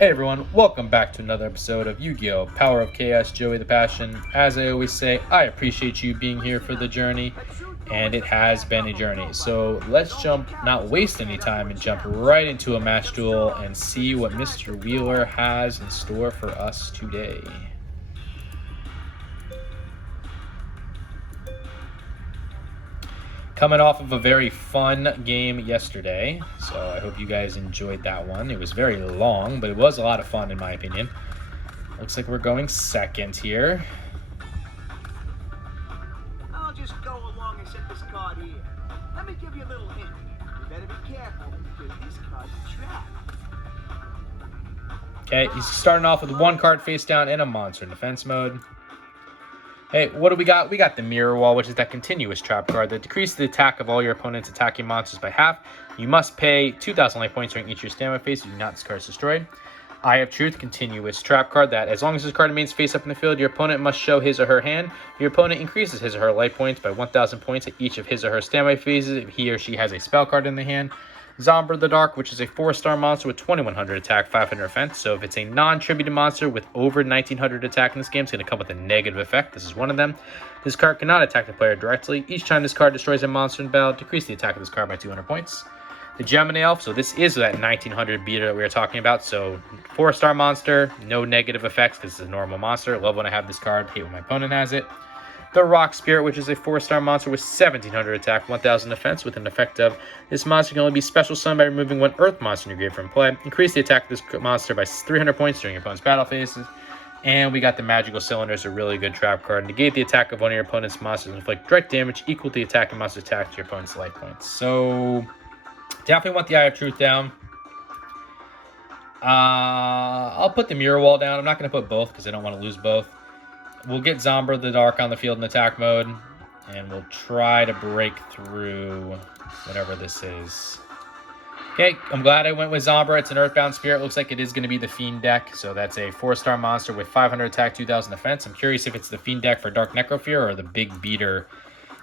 Hey everyone, welcome back to another episode of Yu-Gi-Oh! Power of Chaos, Joey the Passion. As I always say, I appreciate you being here for the journey, and it has been a journey. So let's not waste any time, and jump right into a match duel and see what Mr. Wheeler has in store for us today. Coming off of a very fun game yesterday, so I hope you guys enjoyed that one. It was very long, but it was a lot of fun in my opinion. Looks like we're going second here. I'll just go along and set this card here. Let me give you a little hint. You better be careful because this card's a trap. Okay, he's starting off with one card face down and a monster in defense mode. Hey, what do we got? We got the Mirror Wall, which is that continuous trap card that decreases the attack of all your opponent's attacking monsters by half. You must pay 2,000 life points during each of your standby phase. You do not discard destroyed. Eye of Truth, continuous trap card that as long as this card remains face up in the field, your opponent must show his or her hand. Your opponent increases his or her life points by 1,000 points at each of his or her standby phases if he or she has a spell card in the hand. Zombra the Dark, which is a 4-star monster with 2,100 attack, 500 defense. So if it's a non-tributed monster with over 1,900 attack in this game, it's going to come with a negative effect. This is one of them. This card cannot attack the player directly. Each time this card destroys a monster in battle, decrease the attack of this card by 200 points. The Gemini Elf, so this is that 1,900 beater that we were talking about. So 4-star monster, no negative effects because it's a normal monster. Love when I have this card, hate when my opponent has it. The Rock Spirit, which is a 4-star monster with 1,700 attack, 1,000 defense, with an effect of this monster can only be special summoned by removing one Earth monster in your grave from play. Increase the attack of this monster by 300 points during your opponent's battle phases. And we got the Magical Cylinders, a really good trap card. Negate the attack of one of your opponent's monsters and inflict direct damage equal to the attacking monster's attack to your opponent's life points. So definitely want the Eye of Truth down. I'll put the Mirror Wall down. I'm not going to put both because I don't want to lose both. We'll get Zombra the Dark on the field in attack mode, and we'll try to break through whatever this is. Okay, I'm glad I went with Zombra. It's an Earthbound Spirit. Looks like it is going to be the Fiend deck, so that's a 4-star monster with 500 attack, 2,000 defense. I'm curious if it's the Fiend deck for Dark Necrofear or the Big Beater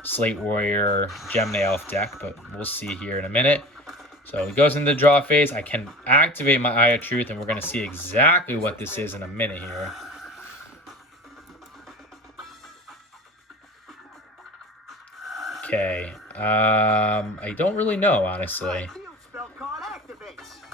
Slate Warrior Gemini Elf deck, but we'll see here in a minute. So he goes into the draw phase. I can activate my Eye of Truth, and we're going to see exactly what this is in a minute here. Okay, I don't really know, honestly.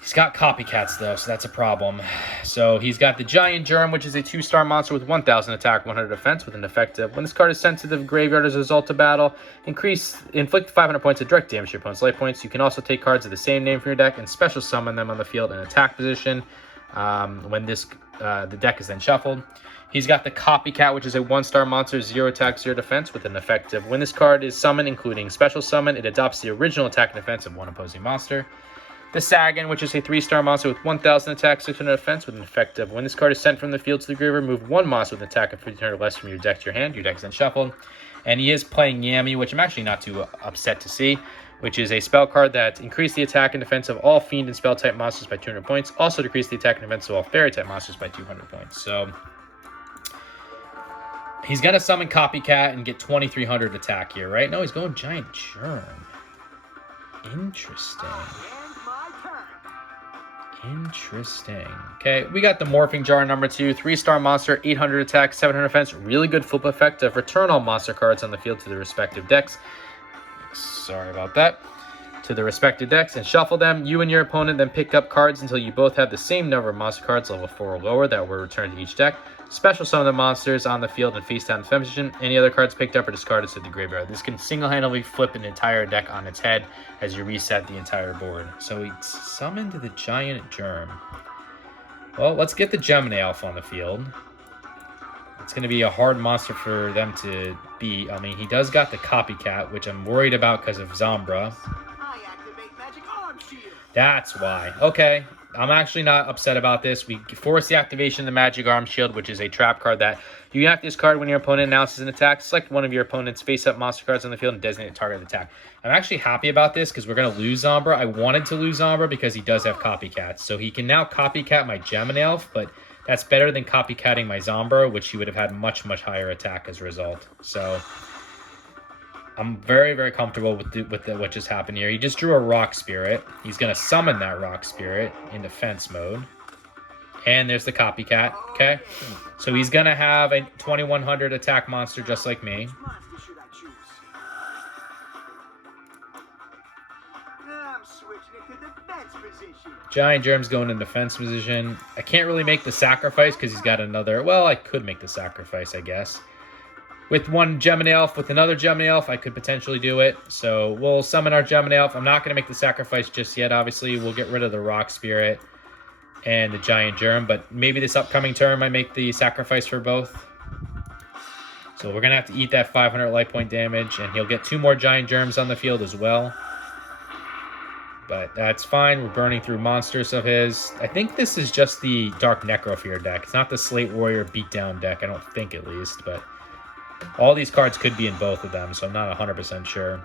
He's got copycats, though, so that's a problem. So he's got the Giant Germ, which is a 2-star monster with 1,000 attack, 100 defense, with an effect of when this card is sent to the graveyard as a result of battle, inflict 500 points of direct damage to your opponent's life points. You can also take cards of the same name from your deck and special summon them on the field in attack position when the deck is then shuffled. He's got the Copycat, which is a 1-star monster, 0 attack, 0 defense, with an effect of when this card is summoned, including special summon, it adopts the original attack and defense of one opposing monster. The Sagan, which is a 3-star monster with 1,000 attack, 600 defense, with an effect of when this card is sent from the field to the graveyard, remove one monster with an attack of 1,500 or less from your deck to your hand. Your deck is then shuffled. And he is playing Yami, which I'm actually not too upset to see, which is a spell card that increases the attack and defense of all Fiend and Spell-type monsters by 200 points. Also decrease the attack and defense of all Fairy-type monsters by 200 points. So he's going to summon Copycat and get 2,300 attack here, right? No, he's going Giant Germ. Interesting. Interesting. Okay, we got the Morphing Jar number 2, 3-star monster, 800 attack, 700 defense. Really good flip effect of return all monster cards on the field to the respective decks. Sorry about that. To the respective decks and shuffle them. You and your opponent then pick up cards until you both have the same number of monster cards, level 4 or lower, that were returned to each deck. Special summon the monsters on the field and face down defense position. Any other cards picked up or discarded to the graveyard. This can single-handedly flip an entire deck on its head as you reset the entire board. So he summoned the Giant Germ. Well, let's get the Gemini Elf on the field. It's going to be a hard monster for them to beat. I mean, he does got the Copycat, which I'm worried about because of Zombra. That's why. Okay. I'm actually not upset about this. We force the activation of the Magic Arm Shield, which is a trap card that you have this card when your opponent announces an attack. Select one of your opponent's face-up monster cards on the field and designate a target attack. I'm actually happy about this because we're going to lose Zombra. I wanted to lose Zombra because he does have Copycats. So he can now Copycat my Gemini Elf, but that's better than copycatting my Zombra, which he would have had much, much higher attack as a result. So I'm very, very comfortable with what just happened here. He just drew a Rock Spirit. He's going to summon that Rock Spirit in defense mode. And there's the copycat. Okay. So he's going to have a 2100 attack monster just like me. Which monster should I choose? I'm switching it to defense position. Giant Germ's going in defense position. I can't really make the sacrifice because he's got another... Well, I could make the sacrifice, I guess. With one Gemini Elf, with another Gemini Elf, I could potentially do it. So we'll summon our Gemini Elf. I'm not going to make the sacrifice just yet, obviously. We'll get rid of the Rock Spirit and the Giant Germ. But maybe this upcoming turn I make the sacrifice for both. So we're going to have to eat that 500 life point damage. And he'll get 2 more Giant Germs on the field as well. But that's fine. We're burning through monsters of his. I think this is just the Dark Necrofear deck. It's not the Slate Warrior Beatdown deck. I don't think, at least. But all these cards could be in both of them, so I'm not 100% sure.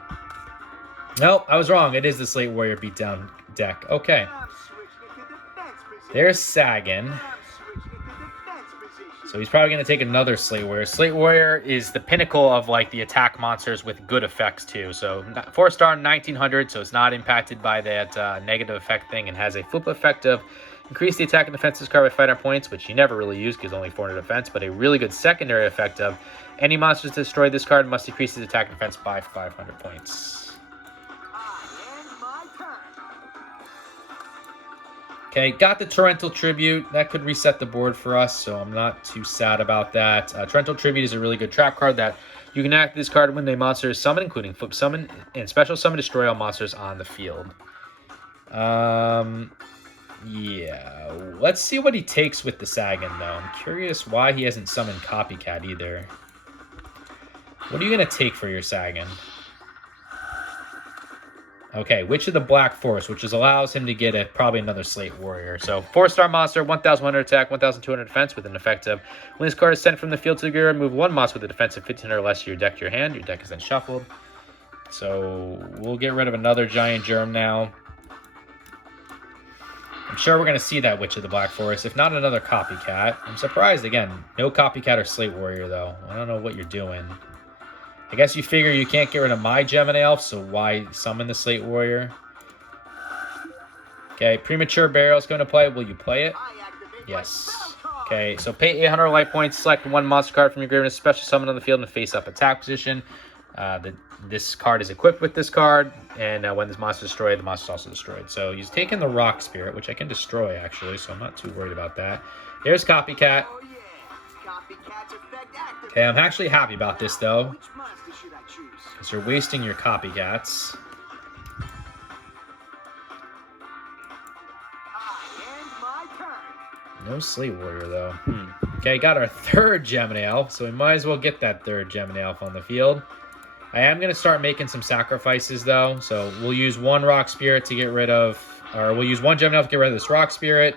Nope, I was wrong. It is the Slate Warrior Beatdown deck. Okay. I'm switching it to defense position. There's Sagan. I'm switching it to defense position. So he's probably going to take another Slate Warrior. Slate Warrior is the pinnacle of like the attack monsters with good effects too. So 4-star 1900, so it's not impacted by that negative effect thing, and has a flip effect of increase the attack and defense of this card by 500 points, which you never really use because only 400 defense, but a really good secondary effect of any monsters that destroy this card must decrease its attack and defense by 500 points. I end my turn. Okay, got the Torrential Tribute. That could reset the board for us, so I'm not too sad about that. Torrential Tribute is a really good trap card that you can activate this card when a monster is summoned, including flip summon and special summon, destroy all monsters on the field. Yeah, let's see what he takes with the Sagan, though. I'm curious why he hasn't summoned Copycat either. What are you going to take for your Sagan? Okay, Witch of the Black Forest, which allows him to get probably another Slate Warrior. So, 4-star monster, 1,100 attack, 1,200 defense with an effect of when this card is sent from the field to the graveyard, move one monster with a defense of 1,500 or less to your deck to your hand. Your deck is then shuffled. So, we'll get rid of another Giant Germ now. I'm sure we're going to see that Witch of the Black Forest, if not another Copycat. I'm surprised, again, no Copycat or Slate Warrior, though. I don't know what you're doing. I guess you figure you can't get rid of my Gemini Elf, so why summon the Slate Warrior? Okay, Premature Burial is going to play. Will you play it? Yes. Okay, so pay 800 life points, select one monster card from your graveyard, special summon on the field in a face-up attack position. This card is equipped with this card, and when this monster is destroyed, the monster is also destroyed. So he's taken the Rock Spirit, which I can destroy, actually, so I'm not too worried about that. There's Copycat. Oh, yeah. Copycat's effect activated. Okay, I'm actually happy about this, though, Which monster should I choose? because you're wasting your Copycats. I end my turn. No Slate Warrior, though. Okay, got our third Gemini Elf, so we might as well get that third Gemini Elf on the field. I am going to start making some sacrifices, though. So we'll use one Rock Spirit to get rid of... Or we'll use one Gemini Elf to get rid of this Rock Spirit.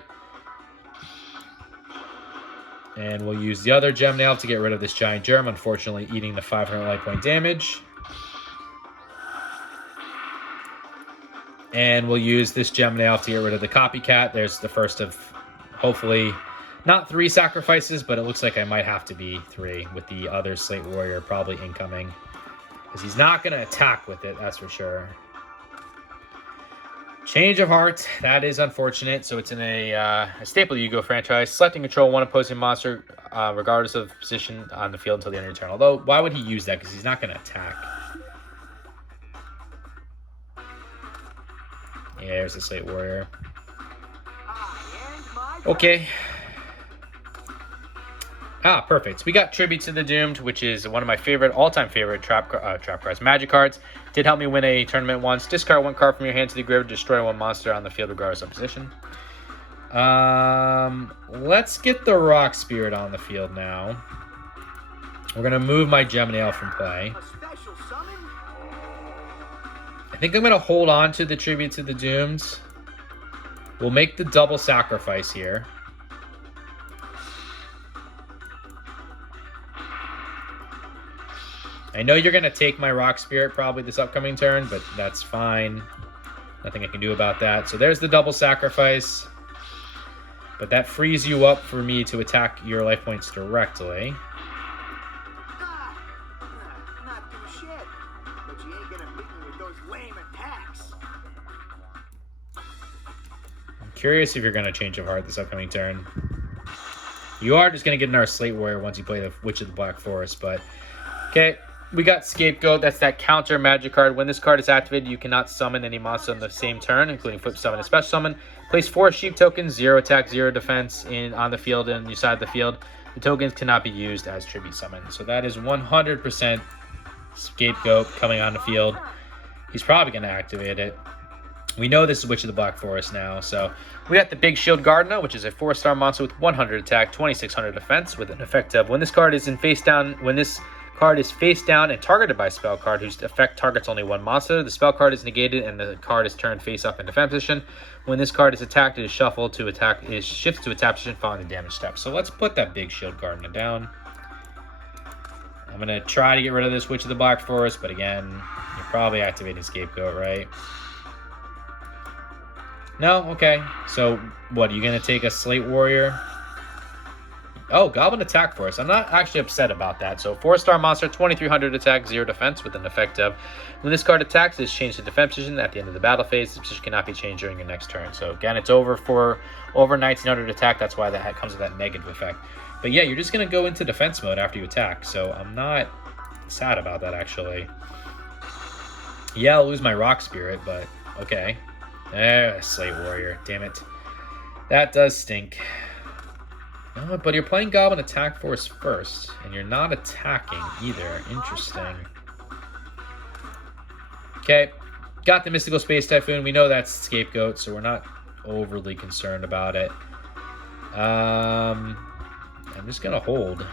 And we'll use the other Gemini Elf to get rid of this Giant Germ, unfortunately eating the 500 life point damage. And we'll use this Gemini Elf to get rid of the Copycat. There's the first of, hopefully, not 3 sacrifices, but it looks like I might have to be 3 with the other Slate Warrior probably incoming. Because he's not going to attack with it, that's for sure. Change of Heart, that is unfortunate. So it's in a staple Yu-Gi-Oh franchise. Selecting control one opposing monster, regardless of position on the field until the end of your turn. Although, why would he use that? Because he's not going to attack. Yeah, there's the Slate Warrior. Okay. Perfect. We got Tribute to the Doomed, which is one of my all-time favorite trap cards. Magic cards. Did help me win a tournament once. Discard one card from your hand to the graveyard. Destroy one monster on the field regardless of position. Let's get the Rock Spirit on the field now. We're going to move my Gemini Elf from play. I think I'm going to hold on to the Tribute to the Doomed. We'll make the double sacrifice here. I know you're going to take my Rock Spirit probably this upcoming turn, but that's fine. Nothing I can do about that. So there's the double sacrifice. But that frees you up for me to attack your life points directly. Not too shit, but you ain't gonna beat me with those lame attacks. I'm curious if you're going to change of heart this upcoming turn. You are just going to get another Slate Warrior once you play the Witch of the Black Forest, but... Okay, we got Scapegoat. That's that counter magic card. When this card is activated, you cannot summon any monster on the same turn, including flip summon and special summon. Place 4 sheep tokens, 0 attack, 0 defense on the field and your side of the field. The tokens cannot be used as tribute summon. So that is 100% Scapegoat coming on the field. He's probably going to activate it. We know this is Witch of the Black Forest now, so we got the Big Shield Gardener, which is a 4-star monster with 100 attack, 2600 defense, with an effect of when this card is face down and targeted by a spell card whose effect targets only one monster, the spell card is negated and the card is turned face up in defense position. When this card is attacked, it is shuffled to attack, it shifts to attack position following the damage step. So let's put that Big Shield Gardener down. I'm gonna try to get rid of this Witch of the Black Forest, but again, you're probably activating Scapegoat, right? No? Okay. So, what, are you going to take a Slate Warrior? Oh, Goblin Attack Force. I'm not actually upset about that. So, 4-star monster, 2300 attack, 0 defense, with an effect of when this card attacks, it is changed to defense position at the end of the battle phase. The position cannot be changed during your next turn. So, again, it's over 1900 attack. That's why that comes with that negative effect. But yeah, you're just going to go into defense mode after you attack. So, I'm not sad about that, actually. Yeah, I'll lose my Rock Spirit, but okay. Slate Warrior. Damn it. That does stink. No, but you're playing Goblin Attack Force first, and you're not attacking either. Interesting. Okay. Got the Mystical Space Typhoon. We know that's Scapegoat, so we're not overly concerned about it. I'm just going to hold.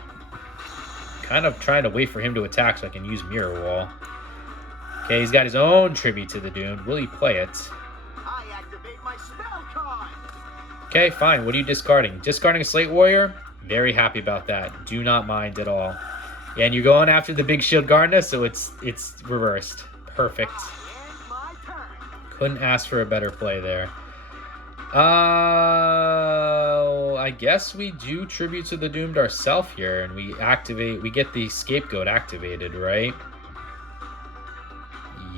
Kind of trying to wait for him to attack so I can use Mirror Wall. Okay, he's got his own Tribute to the Doomed. Will he play it? Okay, fine. What are you discarding? Discarding a Slate Warrior? Very happy about that. Do not mind at all. Yeah, and you're going after the Big Shield Gardener, so it's reversed. Perfect. Couldn't ask for a better play there. I guess we do Tribute to the Doomed ourselves here, and we get the Scapegoat activated, right?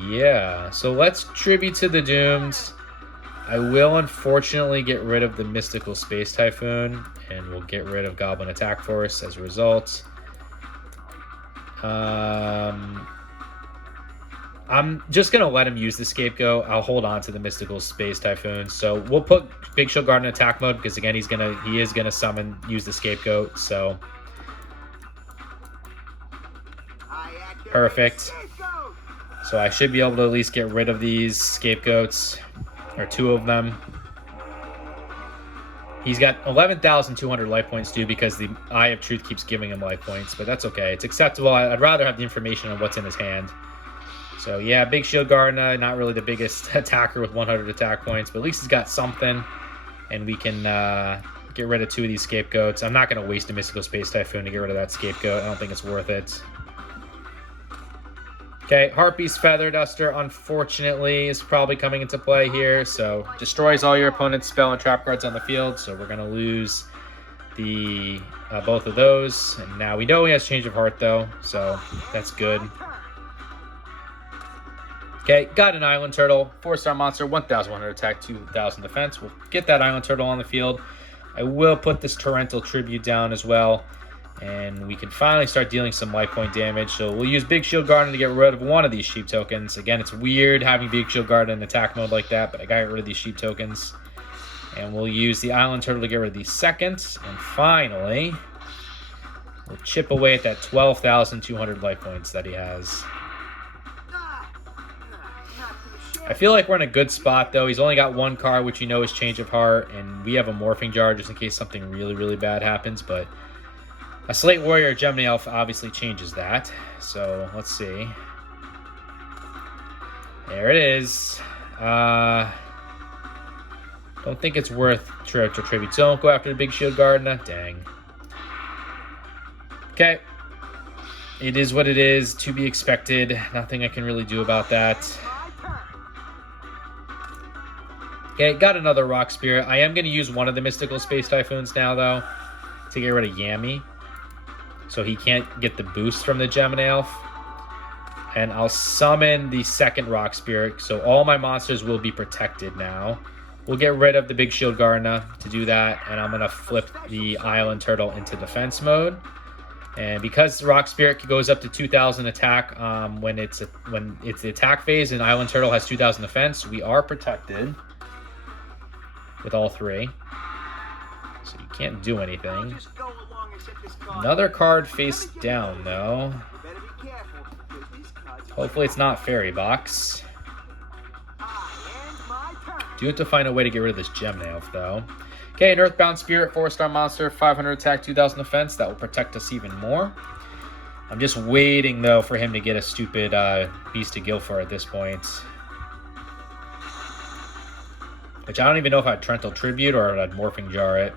Yeah, so let's Tribute to the Doomed. I will unfortunately get rid of the Mystical Space Typhoon, and we'll get rid of Goblin Attack Force as a result. I'm just going to let him use the Scapegoat. I'll hold on to the Mystical Space Typhoon. So we'll put Big Shield Guard in attack mode, because again, he is going to use the Scapegoat, so... Perfect. So I should be able to at least get rid of these Scapegoats. Or 2 of them. He's got 11,200 life points due because the Eye of Truth keeps giving him life points, but that's okay. It's acceptable. I'd rather have the information on what's in his hand. So yeah, Big Shield Gardener, not really the biggest attacker with 100 attack points, but at least he's got something, and we can get rid of 2 of these Scapegoats. I'm not going to waste a Mystical Space Typhoon to get rid of that Scapegoat. I don't think it's worth it. Okay, Harpy's Feather Duster, unfortunately, is probably coming into play here. So, destroys all your opponent's spell and trap cards on the field. So, we're going to lose the both of those. And now we know he has Change of Heart, though. So, that's good. Okay, got an Island Turtle. 4-star monster, 1,100 attack, 2,000 defense. We'll get that Island Turtle on the field. I will put this Torrential Tribute down as well. And we can finally start dealing some life point damage. So we'll use Big Shield Garden to get rid of one of these sheep tokens. Again, it's weird having Big Shield Garden in attack mode like that, but I got rid of these sheep tokens. And we'll use the Island Turtle to get rid of the second. And finally, we'll chip away at that 12,200 life points that he has. I feel like we're in a good spot, though. He's only got 1 card, which you know is Change of Heart. And we have a Morphing Jar just in case something really, really bad happens. But a Slate Warrior or Gemini Elf obviously changes that. So, let's see. There it is. Don't think it's worth Torrential Tribute. So don't go after the Big Shield Gardener. Dang. Okay. It is what it is. To be expected. Nothing I can really do about that. Okay, got another Rock Spirit. I am going to use one of the Mystical Space Typhoons now, though, to get rid of Yami. So he can't get the boost from the Gemini Elf. And I'll summon the second Rock Spirit. So all my monsters will be protected now. We'll get rid of the big shield Gardener to do that, and I'm going to flip the Island Turtle into defense mode. And because Rock Spirit goes up to 2,000 attack when it's the attack phase, and Island Turtle has 2,000 defense, we are protected with all three. So you can't do anything. Another card face down, though. Hopefully it's not Fairy Box. Do have to find a way to get rid of this Gem Nymph, though. Okay, an Earthbound Spirit, 4-star monster, 500 attack, 2,000 defense. That will protect us even more. I'm just waiting, though, for him to get a stupid Beast of Guilford at this point. Which I don't even know if I'd Trental Tribute or I'd Morphing Jar it.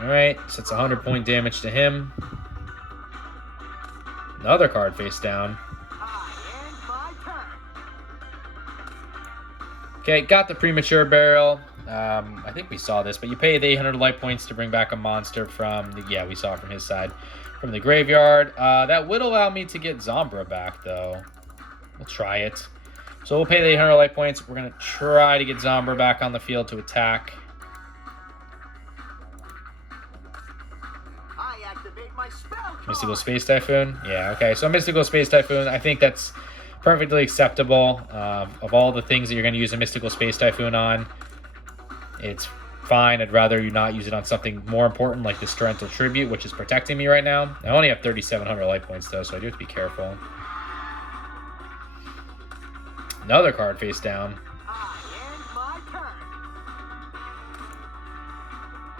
Alright, so it's 100 point damage to him. Another card face down. Okay, got the Premature Burial. I think we saw this, but you pay the 800 life points to bring back a monster from the... Yeah, we saw it from his side. From the graveyard. That would allow me to get Zombra back, though. We'll try it. So we'll pay the 800 life points. We're going to try to get Zombra back on the field to attack. Mystical Space Typhoon? Yeah, okay. So Mystical Space Typhoon, I think that's perfectly acceptable. Of all the things that you're going to use a Mystical Space Typhoon on, it's fine. I'd rather you not use it on something more important like the Torrential Tribute, which is protecting me right now. I only have 3,700 life points, though, so I do have to be careful. Another card face down.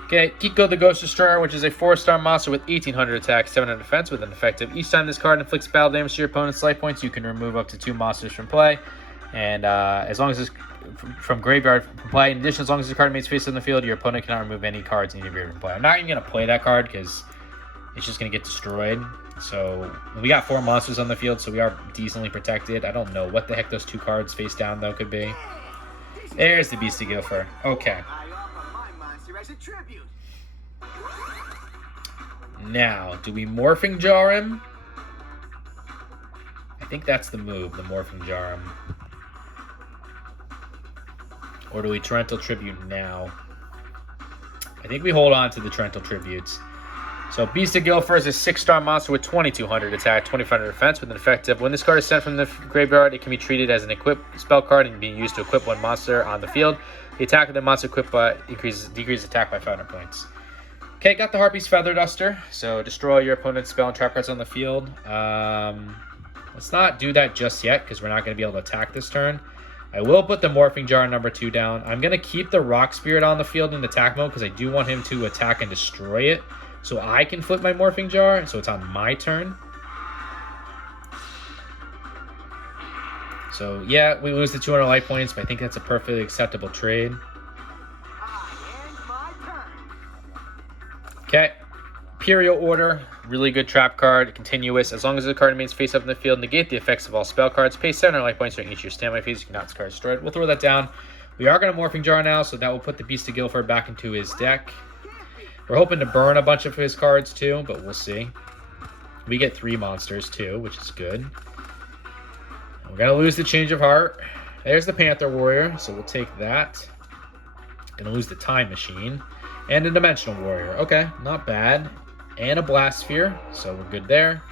Okay, Kiko the Ghost Destroyer, which is a 4-star monster with 1,800 attack, 700 defense with an effective. Each time this card inflicts battle damage to your opponent's life points, you can remove up to 2 monsters from play. And as long as this from graveyard from play, in addition, as long as the card remains face on the field, your opponent cannot remove any cards in your graveyard from play. I'm not even going to play that card because it's just going to get destroyed. So we got 4 monsters on the field, so we are decently protected. I don't know what the heck those 2 cards face down, though, could be. There's the Beast of Guilford. Okay. Now, do we Morphing Jar him? I think that's the move, the Morphing Jar him. Or do we Torrential Tribute now? I think we hold on to the Torrential Tributes. So Beast of Guilford is a 6-star monster with 2,200 attack, 2,500 defense with an effective. When this card is sent from the graveyard, it can be treated as an equipped spell card and be used to equip 1 monster on the field. The attack of the monster equipped decreases attack by 500 points. Okay, got the Harpy's Feather Duster. So destroy your opponent's spell and trap cards on the field. Let's not do that just yet because we're not going to be able to attack this turn. I will put the Morphing Jar number 2 down. I'm going to keep the Rock Spirit on the field in attack mode because I do want him to attack and destroy it. So I can flip my Morphing Jar, so it's on my turn. So yeah, we lose the 200 life points, but I think that's a perfectly acceptable trade. Okay, Imperial Order, really good trap card, continuous. As long as the card remains face up in the field, negate the effects of all spell cards, pay 700 life points during each of your standby phase. You cannot discard destroyed. We'll throw that down. We are going to Morphing Jar now, so that will put the Beast of Guilford back into his deck. We're hoping to burn a bunch of his cards too, but we'll see. We get 3 monsters too, which is good. We're going to lose the Change of Heart. There's the Panther Warrior, so we'll take that. Going to lose the Time Machine. And a Dimensional Warrior. Okay, not bad. And a Blast Sphere, so we're good there.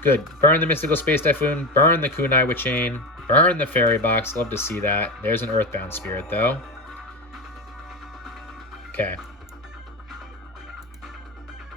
Good. Burn the Mystical Space Typhoon. Burn the Kunai with Chain. Burn the Fairy Box. Love to see that. There's an Earthbound Spirit, though. Okay.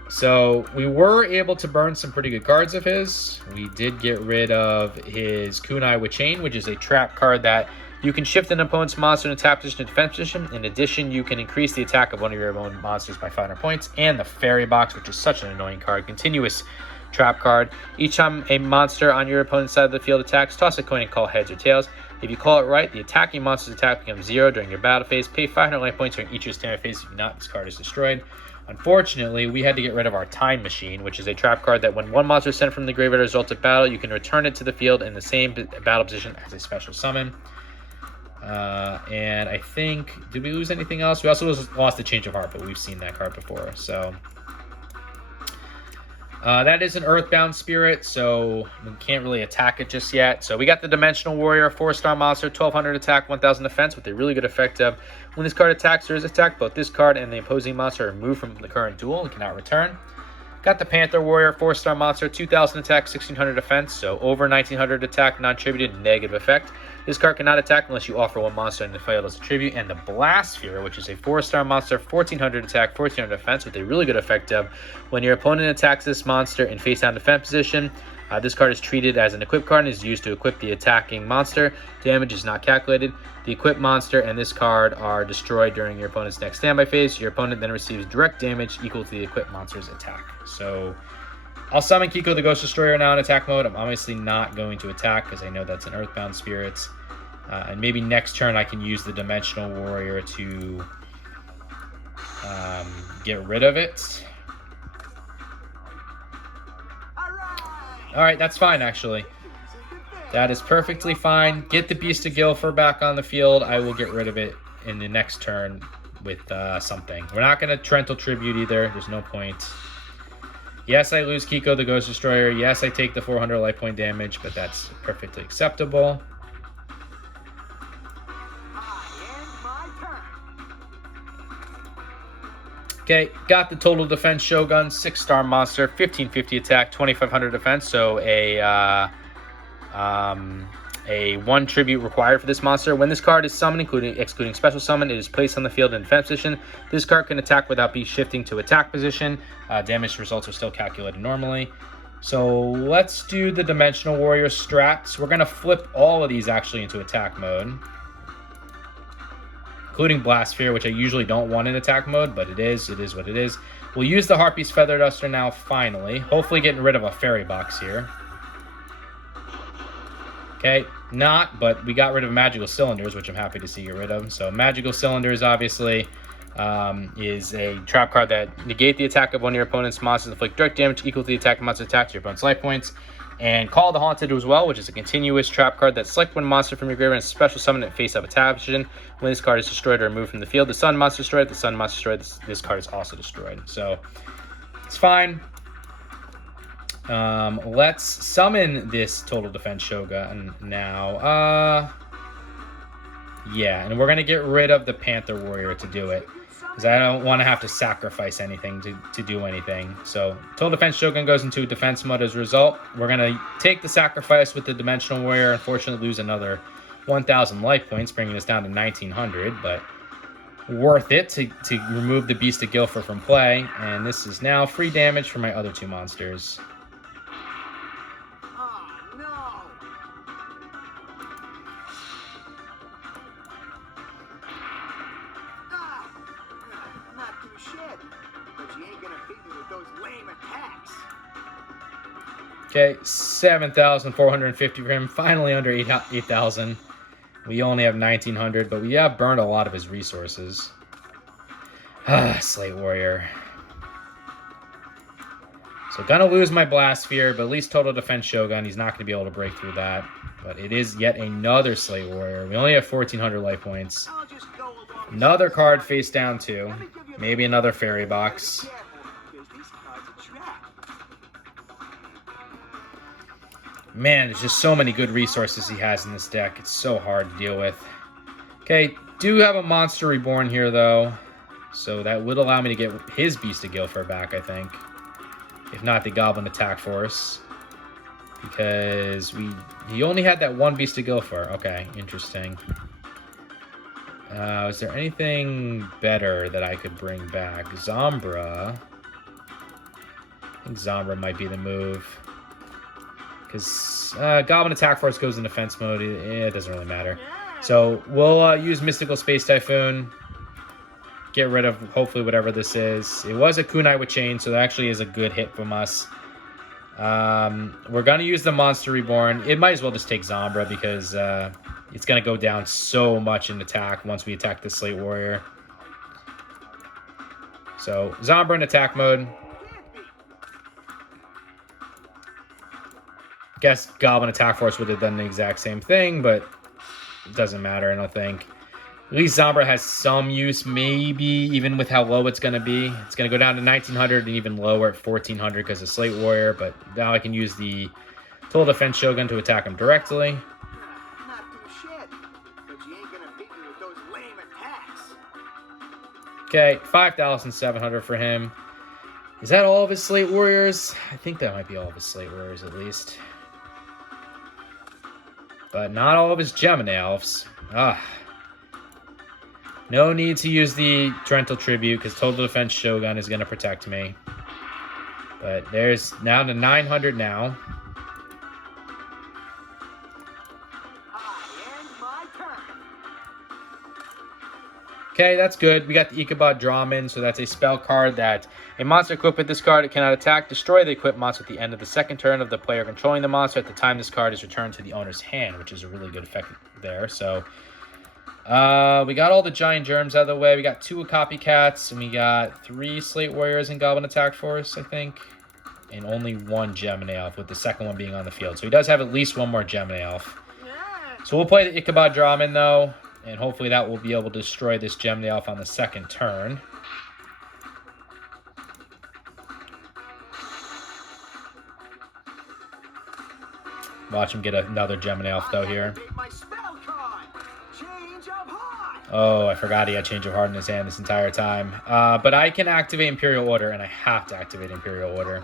So we were able to burn some pretty good cards of his. We did get rid of his Kunai with Chain, which is a trap card that you can shift an opponent's monster in a tap position to defense position. In addition, you can increase the attack of one of your own monsters by 500 points. And the Fairy Box, which is such an annoying card. Continuous trap card. Each time a monster on your opponent's side of the field attacks, toss a coin and call heads or tails. If you call it right, the attacking monster's attack becomes 0 during your battle phase. Pay 500 life points during each of your standby phase. If not, this card is destroyed. Unfortunately, we had to get rid of our Time Machine, which is a trap card that when one monster is sent from the graveyard as a result of battle, you can return it to the field in the same battle position as a special summon. And I think, did we lose anything else? We also lost the Change of Heart, but we've seen that card before. So That is an Earthbound Spirit, so we can't really attack it just yet. So we got the Dimensional Warrior, 4-star monster, 1200 attack, 1000 defense, with a really good effect of when this card attacks or is attacked, both this card and the opposing monster are removed from the current duel and cannot return. Got the Panther Warrior, 4-star monster, 2000 attack, 1600 defense, so over 1900 attack, non-tributed, negative effect. This card cannot attack unless you offer one monster and the failed as a tribute. And the Blast Sphere, which is a 4-star monster, 1400 attack, 1400 defense, with a really good effect of when your opponent attacks this monster in face-down defense position, this card is treated as an equip card and is used to equip the attacking monster. Damage is not calculated. The equipped monster and this card are destroyed during your opponent's next standby phase. Your opponent then receives direct damage equal to the equipped monster's attack. So I'll summon Kiko the Ghost Destroyer now in attack mode. I'm obviously not going to attack because I know that's an Earthbound Spirits. And maybe next turn I can use the Dimensional Warrior to get rid of it. Alright, that's fine actually. That is perfectly fine. Get the Beast of Guilford back on the field. I will get rid of it in the next turn with something. We're not going to Trental Tribute either. There's no point. Yes, I lose Kiko the Ghost Destroyer. Yes, I take the 400 life point damage, but that's perfectly acceptable. Okay, got the Total Defense Shogun, 6-star monster, 1550 attack, 2500 defense, so a 1 tribute required for this monster. When this card is summoned, excluding special summon, it is placed on the field in defense position. This card can attack without being shifting to attack position. Damage results are still calculated normally. So let's do the Dimensional Warrior strats. We're going to flip all of these actually into attack mode, including Blast Sphere, which I usually don't want in attack mode, but it is what it is. We'll use the Harpy's Feather Duster now, finally. Hopefully getting rid of a fairy box here. Okay, not, but we got rid of Magical Cylinders, which I'm happy to see get rid of. So Magical Cylinders, obviously, is a trap card that negate the attack of one of your opponent's monsters, inflict direct damage equal to the attack monster attack to your opponent's life points. And Call the Haunted as well, which is a continuous trap card that select one monster from your graveyard and special summon it face up attack position. When this card is destroyed or removed from the field, the sun monster destroyed. The sun monster destroyed. This card is also destroyed. So it's fine. Let's summon this Total Defense Shogun now. Yeah, and we're gonna get rid of the Panther Warrior to do it, because I don't want to have to sacrifice anything to do anything. So Total Defense Shogun goes into defense mode as a result. We're going to take the sacrifice with the Dimensional Warrior. Unfortunately, lose another 1,000 life points, bringing us down to 1,900. But worth it to remove the Beast of Guilford from play. And this is now free damage for my other two monsters. Okay, 7,450 for him. Finally under 8,000. We only have 1,900, but we have burned a lot of his resources. Slate Warrior. So gonna lose my Blast Sphere, but at least Total Defense Shogun. He's not gonna be able to break through that. But it is yet another Slate Warrior. We only have 1,400 life points. Another card face down too. Maybe another fairy box. Man, there's just so many good resources he has in this deck. It's so hard to deal with. Okay, do have a Monster Reborn here, though. So that would allow me to get his Beast of Guilford back, I think. If not, the Goblin Attack Force. Because he only had that one Beast of Guilford. Okay, interesting. Is there anything better that I could bring back? Zombra. I think Zombra might be the move. Because Goblin Attack Force goes in defense mode. It doesn't really matter. So we'll use Mystical Space Typhoon. Get rid of, hopefully, whatever this is. It was a Kunai with Chain, so that actually is a good hit from us. We're going to use the Monster Reborn. It might as well just take Zombra, because it's going to go down so much in attack once we attack the Slate Warrior. So Zombra in attack mode. Guess Goblin Attack Force would have done the exact same thing, but it doesn't matter, I don't think. At least Zombra has some use, maybe, even with how low it's going to be. It's going to go down to 1900 and even lower at 1400 because of Slate Warrior, but now I can use the Total Defense Shogun to attack him directly. Not too shit, but you ain't gonna beat me with those lame attacks. Okay, 5,700 for him. Is that all of his Slate Warriors? I think that might be all of his Slate Warriors, at least. But not all of his Gemini Elves. No need to use the Torrential Tribute because Total Defense Shogun is going to protect me. But there's down to 900 now. Okay, that's good. We got the Ichabod Drawman, so that's a spell card that a monster equipped with this card, it cannot attack, destroy the equipped monster at the end of the second turn of the player controlling the monster at the time this card is returned to the owner's hand, which is a really good effect there. So, we got all the Giant Germs out of the way. We got 2 Copycats, and we got 3 Slate Warriors and Goblin Attack Force, I think, and only 1 Gemini Elf, with the second one being on the field. So he does have at least 1 more Gemini Elf. So we'll play the Ichabod Drawman, though. And hopefully that will be able to destroy this Gemini Elf on the second turn. Watch him get another Gemini Elf, though, here. Oh, I forgot he had Change of Heart in his hand this entire time. But I can activate Imperial Order, and I have to activate Imperial Order.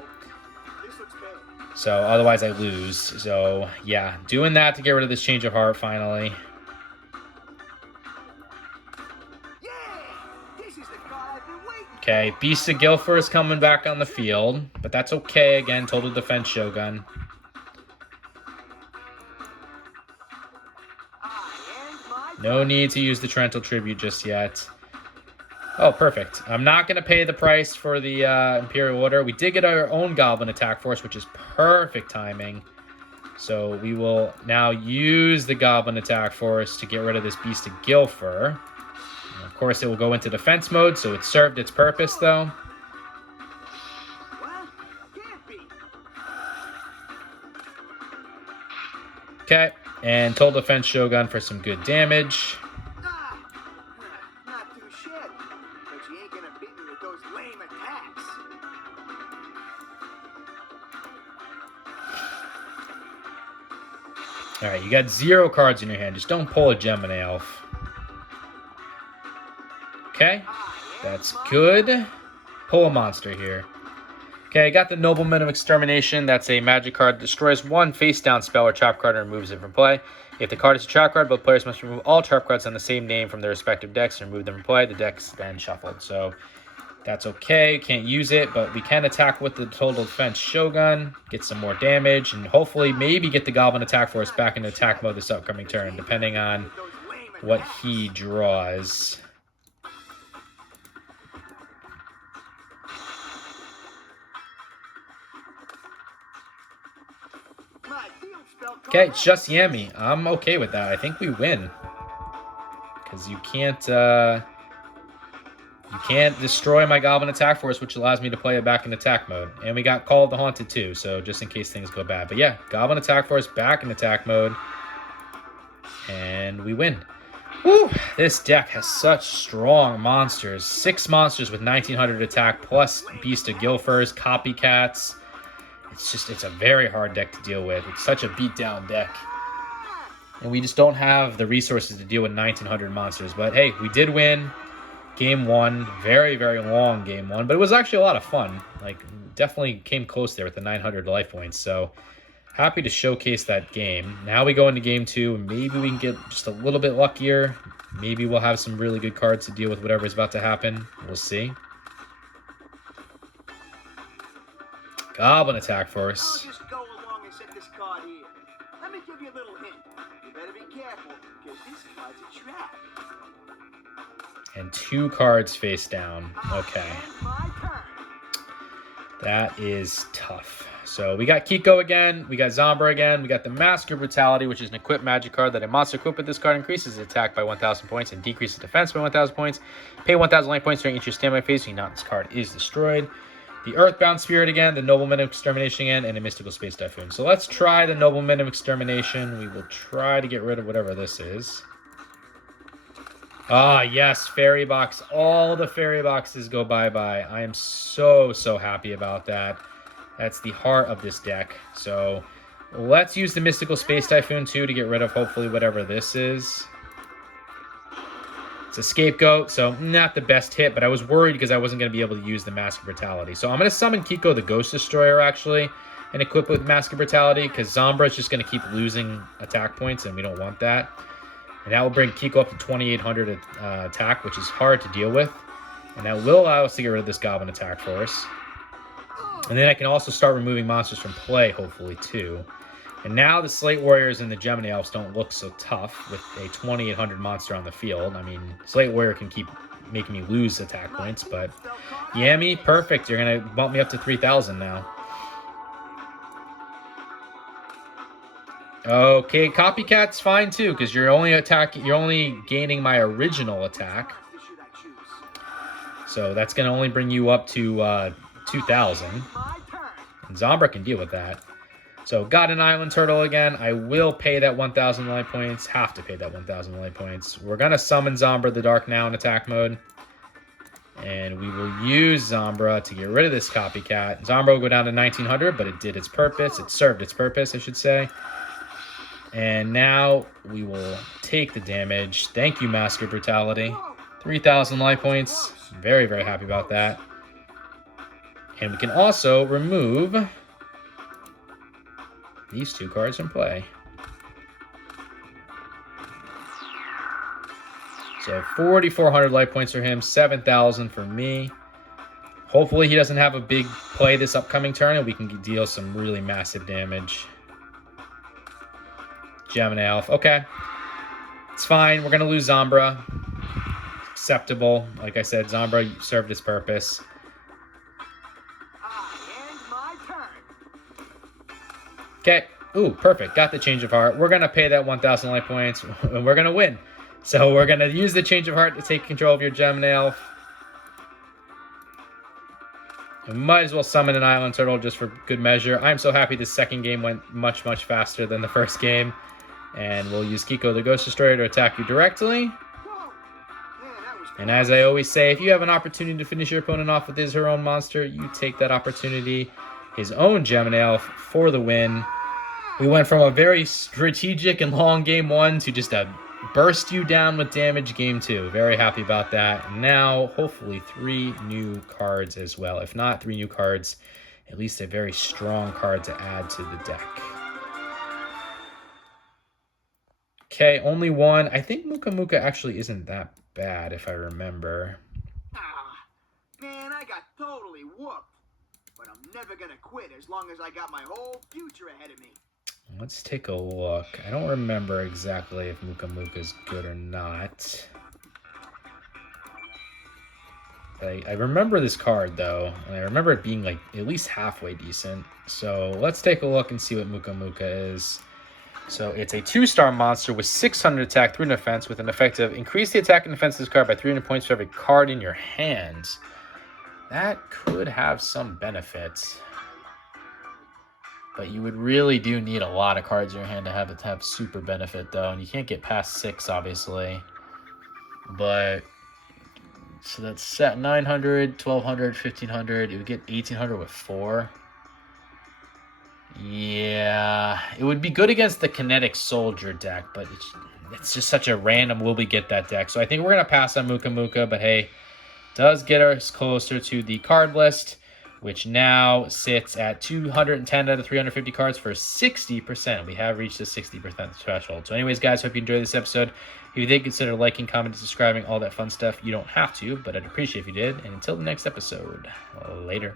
So otherwise I lose. So, yeah, doing that to get rid of this Change of Heart, finally. Okay, Beast of Guilford is coming back on the field, but that's okay. Again, Total Defense Shogun. No need to use the Torrential Tribute just yet. Oh, perfect. I'm not going to pay the price for the Imperial Order. We did get our own Goblin Attack Force, which is perfect timing. So we will now use the Goblin Attack Force to get rid of this Beast of Guilford. Of course, it will go into defense mode, so it served its purpose, though. Okay, and Total Defense Shogun for some good damage. Not too shit, but you ain't gonna beat me with those lame attacks. Alright, you got 0 cards in your hand. Just don't pull a Gemini Elf. Okay, that's good. Pull a monster here. Okay, I got the Nobleman of Extermination. That's a magic card that destroys 1 face-down spell or trap card and removes it from play. If the card is a trap card, both players must remove all trap cards on the same name from their respective decks and remove them from play. The deck's then shuffled. So that's okay. Can't use it, but we can attack with the Total Defense Shogun, get some more damage, and hopefully maybe get the Goblin Attack Force back into attack mode this upcoming turn, depending on what he draws. Okay, it's just Yami. I'm okay with that. I think we win. Because you can't destroy my Goblin Attack Force, which allows me to play it back in attack mode. And we got Call of the Haunted too, so just in case things go bad. But yeah, Goblin Attack Force back in attack mode. And we win. Woo! This deck has such strong monsters. 6 monsters with 1900 attack, plus Beast of Guilford's, Copycats. It's a very hard deck to deal with. It's such a beat-down deck. And we just don't have the resources to deal with 1900 monsters. But hey, we did win game 1. Very, very long game 1. But it was actually a lot of fun. Like, definitely came close there with the 900 life points. So, happy to showcase that game. Now we go into game 2. And maybe we can get just a little bit luckier. Maybe we'll have some really good cards to deal with whatever's about to happen. We'll see. Goblin Attack Force. I'll just go along and set this card here. Let me give you a little hint. You better be careful, because this card's a trap. And 2 cards face down. Okay. That is tough. So we got Kiko again. We got Zombra again. We got the Mask of Brutality, which is an equipped magic card that a monster equipped with this card increases its attack by 1,000 points and decreases defense by 1,000 points. Pay 1,000 life points during each your standby phase. If not, this card is destroyed. The Earthbound Spirit again, the Nobleman of Extermination again, and a Mystical Space Typhoon. So let's try the Nobleman of Extermination. We will try to get rid of whatever this is. Ah, yes, fairy box. All the fairy boxes go bye-bye. I am so, so happy about that. That's the heart of this deck. So let's use the Mystical Space Typhoon too to get rid of hopefully whatever this is. It's a Scapegoat, so not the best hit, but I was worried because I wasn't going to be able to use the Mask of Brutality. So I'm going to summon Kiko the Ghost Destroyer actually and equip with Mask of Brutality because Zombra is just going to keep losing attack points and we don't want that. And that will bring Kiko up to 2,800 attack, which is hard to deal with. And that will allow us to get rid of this Goblin attack force. And then I can also start removing monsters from play, hopefully, too. And now the Slate Warriors and the Gemini Elves don't look so tough with a 2,800 monster on the field. I mean, Slate Warrior can keep making me lose attack points, but Yami, perfect. You're going to bump me up to 3,000 now. Okay, Copycat's fine too, because you're only gaining my original attack. So that's gonna only bring you up to 2,000. And Zombra can deal with that. So got an Island Turtle again. I will pay that 1,000 life points. Have to pay that 1,000 life points. We're gonna summon Zombra the Dark now in attack mode. And we will use Zombra to get rid of this Copycat. Zombra will go down to 1,900, but it did its purpose. It served its purpose, I should say. And now we will take the damage. Thank you, Mask of Brutality. 3,000 life points. Very, very happy about that. And we can also remove these two cards from play. So 4,400 life points for him, 7,000 for me. Hopefully he doesn't have a big play this upcoming turn and we can deal some really massive damage. Gemini Elf. Okay. It's fine. We're going to lose Zombra. Acceptable. Like I said, Zombra served its purpose. Okay. Ooh, perfect. Got the Change of Heart. We're going to pay that 1,000 life points, and we're going to win. So we're going to use the Change of Heart to take control of your Gemini Elf. We might as well summon an Island Turtle just for good measure. I'm so happy the second game went much, much faster than the first game. And we'll use Kiko the Ghost Destroyer to attack you directly. And as I always say, if you have an opportunity to finish your opponent off with his or her own monster, you take that opportunity. His own Gemini Elf for the win. We went from a very strategic and long game 1 to just a burst you down with damage game 2. Very happy about that. And now, hopefully, 3 new cards as well. If not 3 new cards, at least a very strong card to add to the deck. Okay, only 1. I think Muka Muka actually isn't that bad, if I remember. Man, I got totally whooped. But I'm never gonna quit as long as I got my whole future ahead of me. Let's take a look. I don't remember exactly if Muka Muka is good or not. I remember this card, though. And I remember it being, like, at least halfway decent. So let's take a look and see what Muka Muka is. So it's a 2-star monster with 600 attack, 300 defense, with an effect of increase the attack and defense of this card by 300 points for every card in your hand. That could have some benefits. But you would really do need a lot of cards in your hand to have super benefit, though. And you can't get past 6, obviously. But, so that's set 900, 1,200, 1,500. It would get 1,800 with 4. Yeah, it would be good against the Kinetic Soldier deck, but it's just such a random will we get that deck. So I think we're going to pass on Muka Muka, but hey, does get us closer to the card list, which now sits at 210 out of 350 cards for 60%. We have reached the 60% threshold. So anyways, guys, hope you enjoyed this episode. If you did, consider liking, commenting, subscribing, all that fun stuff. You don't have to, but I'd appreciate if you did. And until the next episode, later.